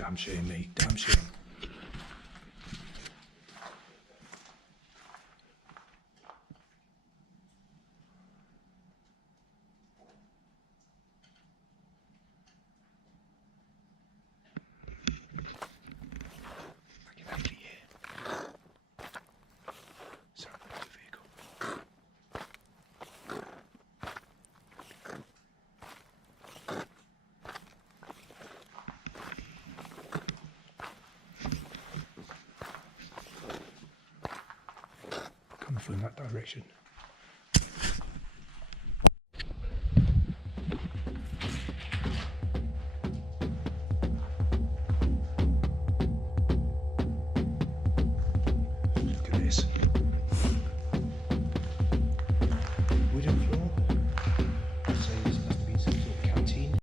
Damn shame, mate. Damn shame. Fucking ugly here. Sorry, motor vehicle. Coming from that direction.